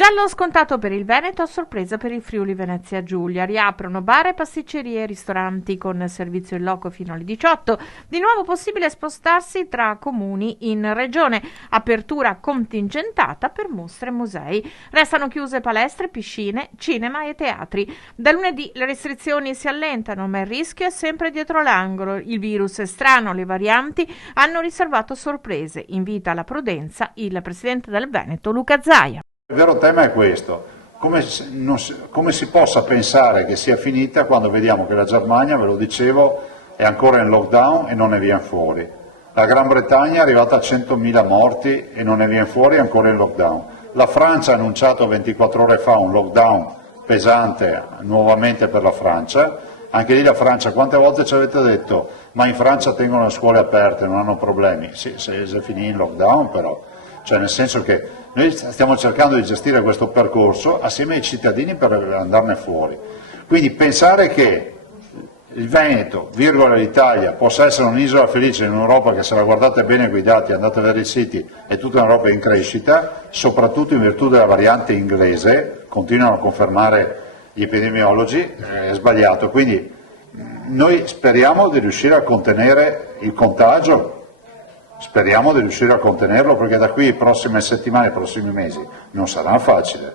Giallo scontato per il Veneto, a sorpresa per il Friuli Venezia Giulia. Riaprono bar e pasticcerie e ristoranti con servizio in loco fino alle 18. Di nuovo possibile spostarsi tra comuni in regione. Apertura contingentata per mostre e musei. Restano chiuse palestre, piscine, cinema e teatri. Da lunedì le restrizioni si allentano, ma il rischio è sempre dietro l'angolo. Il virus è strano, le varianti hanno riservato sorprese. Invita alla prudenza il presidente del Veneto, Luca Zaia. Il vero tema è questo, come si possa pensare che sia finita quando vediamo che la Germania, ve lo dicevo, è ancora in lockdown e non ne viene fuori. La Gran Bretagna è arrivata a 100.000 morti e non ne viene fuori, è ancora in lockdown. La Francia ha annunciato 24 ore fa un lockdown pesante nuovamente per la Francia. Anche lì la Francia, quante volte ci avete detto, ma in Francia tengono le scuole aperte, non hanno problemi. Sì, se finì in lockdown però. Cioè nel senso che noi stiamo cercando di gestire questo percorso assieme ai cittadini per andarne fuori. Quindi pensare che il Veneto, virgola l'Italia, possa essere un'isola felice in un'Europa che, se la guardate bene quei dati, andate a vedere i siti, è tutta un'Europa in crescita, soprattutto in virtù della variante inglese, continuano a confermare gli epidemiologi, è sbagliato. Quindi noi speriamo di riuscire a contenere il contagio. Speriamo di riuscire a contenerlo, perché da qui, prossime settimane, prossimi mesi, non sarà facile.